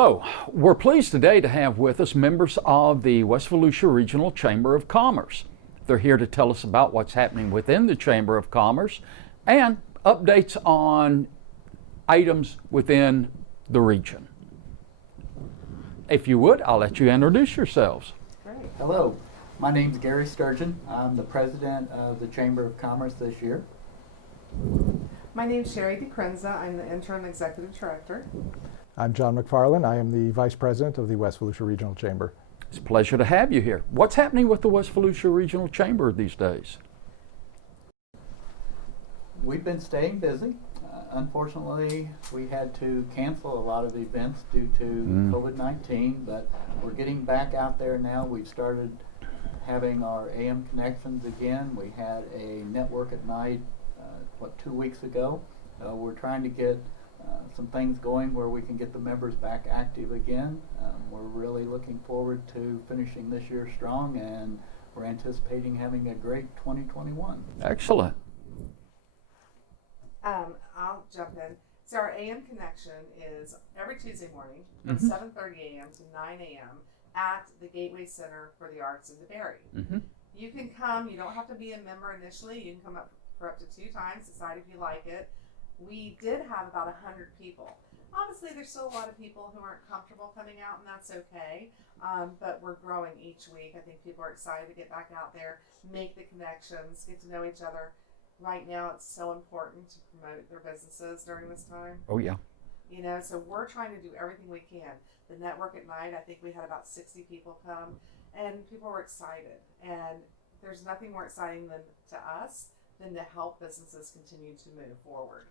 Hello, we're pleased today to have with us members of the West Volusia Regional Chamber of Commerce. They're here to tell us about what's happening within the Chamber of Commerce and updates on items within the region. If you would, I'll let you introduce yourselves. Great. Hello, my name's Gary Sturgeon. I'm the president of the Chamber of Commerce this year. My name's Sherry DeCrenza. I'm the interim executive director. I'm John McFarland. I am the Vice President of the West Volusia Regional Chamber. It's a pleasure to have you here. What's happening with the West Volusia Regional Chamber these days? We've been staying busy. Unfortunately, we had to cancel a lot of events due to COVID-19, but we're getting back out there now. We've started having our AM connections again. We had a network at night, 2 weeks ago. We're trying to get some things going where we can get the members back active again. We're really looking forward to finishing this year strong, and we're anticipating having a great 2021. Excellent. I'll jump in. So our AM connection is every Tuesday morning from 7:30 a.m. to 9 a.m. at the Gateway Center for the Arts in DeBary. You can come. You don't have to be a member initially. You can come up for up to 2 times, decide if you like it. We did have about 100 people. Obviously, there's still a lot of people who aren't comfortable coming out, and that's okay. But we're growing each week. I think people are excited to get back out there, make the connections, get to know each other. Right now, it's so important to promote their businesses during this time. Oh, yeah. You know, so we're trying to do everything we can. The network at night, I think we had about 60 people come, and people were excited. And there's nothing more exciting than to us than to help businesses continue to move forward.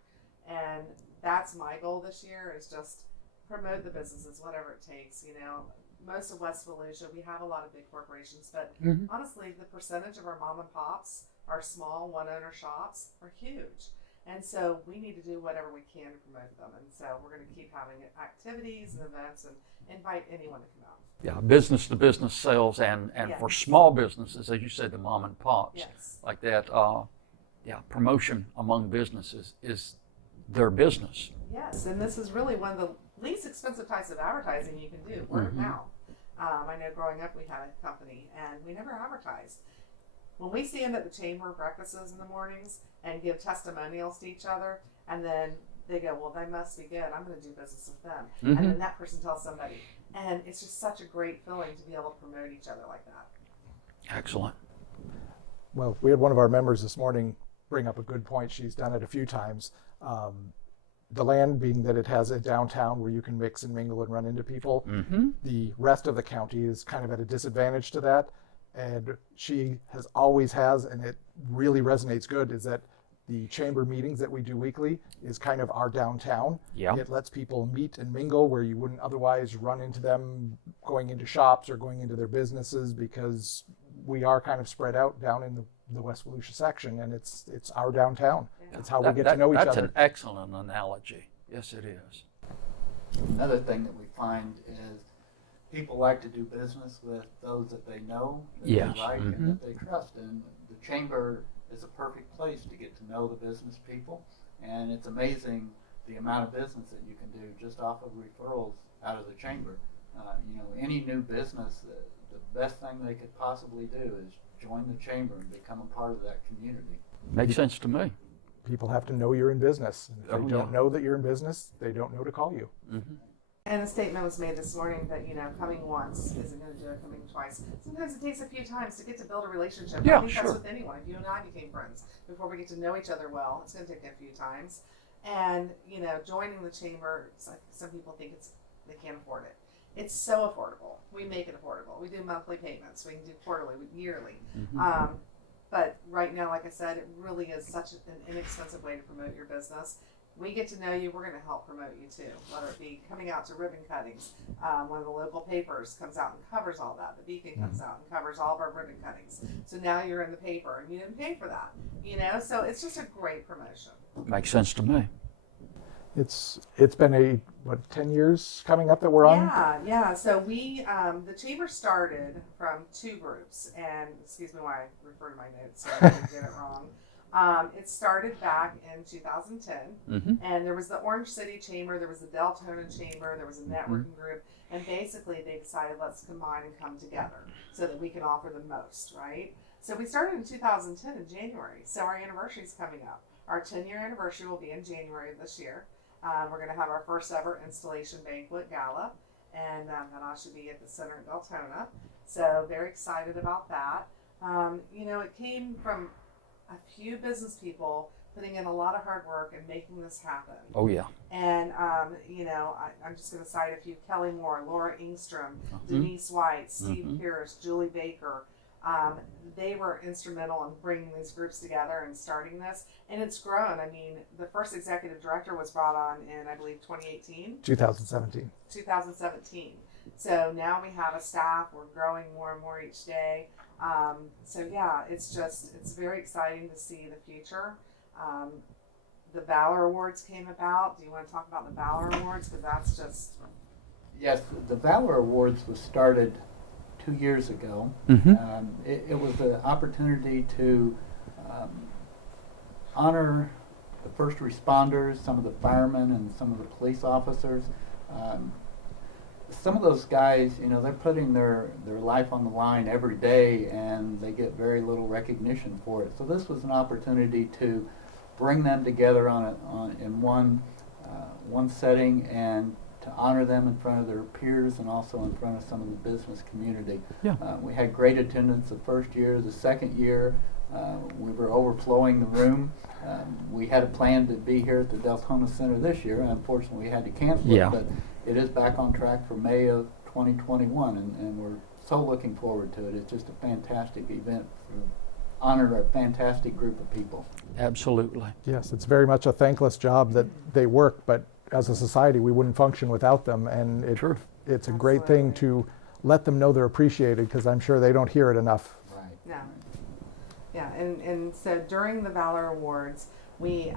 And that's my goal this year, is just promote the businesses, whatever it takes. You know, most of West Volusia, we have a lot of big corporations, but honestly, the percentage of our mom and pops, our small one-owner shops, are huge. And so we need to do whatever we can to promote them. And so we're going to keep having activities and events and invite anyone to come out. Yeah, business-to-business sales and for small businesses, as you said, the mom and pops, like that. Promotion among businesses is their business. Yes, and this is really one of the least expensive types of advertising you can do, word of mouth. I know growing up we had a company and we never advertised. When we stand at the chamber breakfasts in the mornings and give testimonials to each other, and then they go, well, they must be good, I'm going to do business with them. And then that person tells somebody. And it's just such a great feeling to be able to promote each other like that. Excellent. Well, we had one of our members this morning bring up a good point. She's done it a few times. The land being that it has a downtown where you can mix and mingle and run into people, the rest of the county is kind of at a disadvantage to that. And she always has, and it really resonates good, is that the chamber meetings that we do weekly is kind of our downtown. It lets people meet and mingle where you wouldn't otherwise run into them going into shops or going into their businesses, because we are kind of spread out down in the West Volusia section, and it's our downtown. It's how we get to know each other. That's an excellent analogy. Yes, it is. Another thing that we find is people like to do business with those that they know, that they like, and that they trust. And the chamber is a perfect place to get to know the business people. And it's amazing the amount of business that you can do just off of referrals out of the chamber. Any new business, the best thing they could possibly do is join the chamber and become a part of that community. Makes sense to me. People have to know you're in business. If they don't know that you're in business, they don't know to call you. And a statement was made this morning that, coming once isn't going to do it, coming twice. Sometimes it takes a few times to get to build a relationship. I think that's with anyone. If you and I became friends before we get to know each other well, it's going to take a few times. And, joining the chamber, it's like some people think they can't afford it. It's so affordable. We make it affordable. We do monthly payments. We can do quarterly, yearly. But right now, like I said, it really is such an inexpensive way to promote your business. We get to know you, we're going to help promote you too, whether it be coming out to ribbon cuttings. One of the local papers comes out and covers all that. The Beacon comes out and covers all of our ribbon cuttings. So now you're in the paper and you didn't pay for that, so it's just a great promotion. Makes sense to me. It's been 10 years coming up that we're on? Yeah. So we, the chamber started from 2 groups, and excuse me while I refer to my notes so I didn't get it wrong. It started back in 2010, and there was the Orange City Chamber, there was the Deltona Chamber, there was a networking group, and basically they decided let's combine and come together so that we can offer the most, right? So we started in 2010 in January, so our anniversary is coming up. Our 10-year anniversary will be in January of this year. We're going to have our first ever installation banquet gala, and that'll actually be at the center in Deltona. So very excited about that. You know, it came from a few business people putting in a lot of hard work and making this happen. Oh, yeah. And, you know, I'm just going to cite a few: Kelly Moore, Laura Ingstrom, Denise White, Steve Pierce, Julie Baker. They were instrumental in bringing these groups together and starting this. And it's grown. I mean, the first executive director was brought on in, I believe, 2017. 2017. So now we have a staff. We're growing more and more each day. So yeah, it's very exciting to see the future. The Valor Awards came about. Do you want to talk about the Valor Awards? Because that's just... Yes, the Valor Awards was started 2 years ago. It was an opportunity to honor the first responders, some of the firemen, and some of the police officers. Some of those guys, you know, they're putting their life on the line every day, and they get very little recognition for it. So this was an opportunity to bring them together in one setting, and to honor them in front of their peers and also in front of some of the business community. Yeah. We had great attendance the first year. The second year, we were overflowing the room. We had a plan to be here at the Deltona Center this year. Unfortunately, we had to cancel Yeah. it, but it is back on track for May of 2021, and we're so looking forward to it. It's just a fantastic event to honor a fantastic group of people. Absolutely. Yes, it's very much a thankless job that they work, but as a society, we wouldn't function without them. And it's a great thing to let them know they're appreciated, because I'm sure they don't hear it enough. Right. Yeah. Yeah, and so during the Valor Awards, we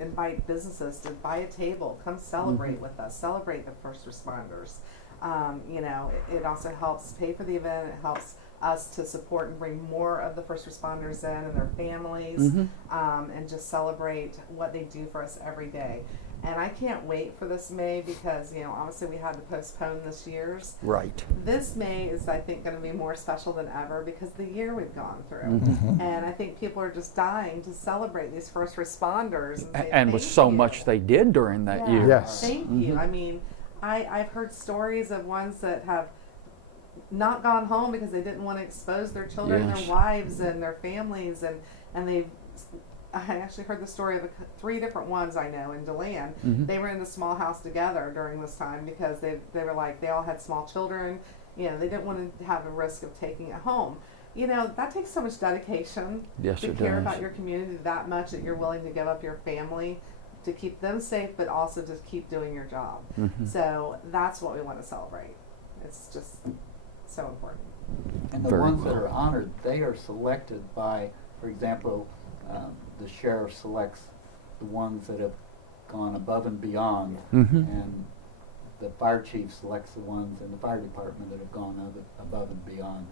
invite businesses to buy a table, come celebrate with us, celebrate the first responders. You know, it also helps pay for the event. It helps us to support and bring more of the first responders in and their families, and just celebrate what they do for us every day. And I can't wait for this May, because, you know, obviously we had to postpone this year's. Right. This May is, I think, going to be more special than ever because the year we've gone through. And I think people are just dying to celebrate these first responders. And, say, And with thank so you. much they did during that year. Yes. Thank you. I mean, I've heard stories of ones that have not gone home because they didn't want to expose their children, Yes. their wives, and their families, and they've. I actually heard the story of 3 different ones I know in DeLand. They were in a small house together during this time because they were like, they all had small children. You know, they didn't want to have a risk of taking it home. You know, that takes so much dedication Yes, to it care does. about your community that much that you're willing to give up your family to keep them safe, but also to keep doing your job. So that's what we want to celebrate. It's just so important. And the Very ones that cool. are honored, they are selected by, for example, the sheriff selects the ones that have gone above and beyond, and the fire chief selects the ones in the fire department that have gone above and beyond.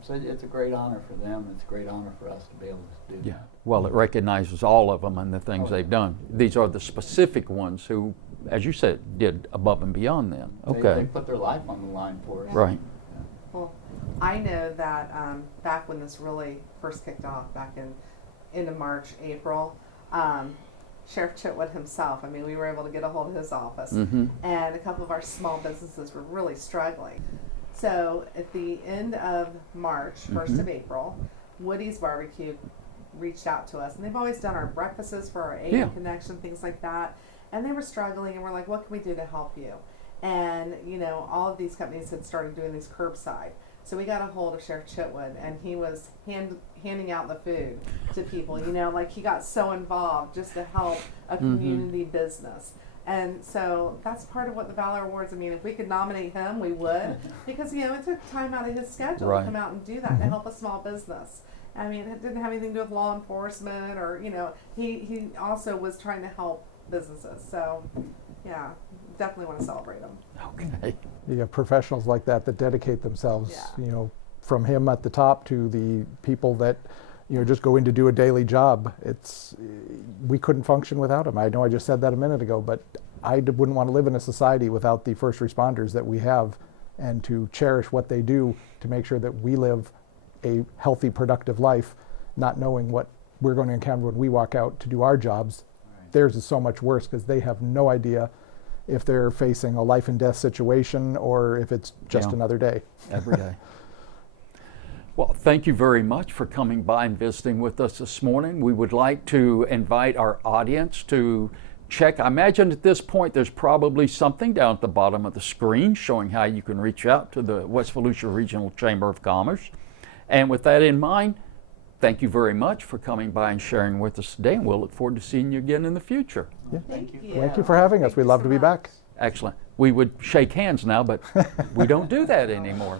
So it's a great honor for them. It's a great honor for us to be able to do Yeah. that. Well, it recognizes all of them and the things they've done. These are the specific ones who, as you said, did above and beyond then. They Okay. put their life on the line for us. Right. Well, I know that back when this really first kicked off, back in into March, April, Sheriff Chitwood himself, I mean, we were able to get a hold of his office, and a couple of our small businesses were really struggling. So at the end of March, 1st of April, Woody's Barbecue reached out to us, and they've always done our breakfasts for our AM Connection, things like that, and they were struggling, and we're like, what can we do to help you? And, you know, all of these companies had started doing these curbside. So we got a hold of Sheriff Chitwood, and he was handing out the food to people, you know, like he got so involved just to help a community business. And so that's part of what the Valor Awards, I mean, if we could nominate him, we would, because, you know, it took time out of his schedule Right. to come out and do that to help a small business. I mean, it didn't have anything to do with law enforcement or, you know, he also was trying to help businesses. So, yeah, definitely want to celebrate him. Okay. You have professionals like that that dedicate themselves, Yeah. you know, from him at the top to the people that, just go in to do a daily job. We couldn't function without them. I know I just said that a minute ago, but wouldn't want to live in a society without the first responders that we have, and to cherish what they do to make sure that we live a healthy, productive life, not knowing what we're going to encounter when we walk out to do our jobs. Right. Theirs is so much worse because they have no idea if they're facing a life and death situation or if it's just another day. Every day. Well, thank you very much for coming by and visiting with us this morning. We would like to invite our audience to check. I imagine at this point there's probably something down at the bottom of the screen showing how you can reach out to the West Volusia Regional Chamber of Commerce. And with that in mind, thank you very much for coming by and sharing with us today, and we'll look forward to seeing you again in the future. Yeah. Thank you. Thank you for having us. We'd love to be back. Excellent. We would shake hands now, but we don't do that anymore.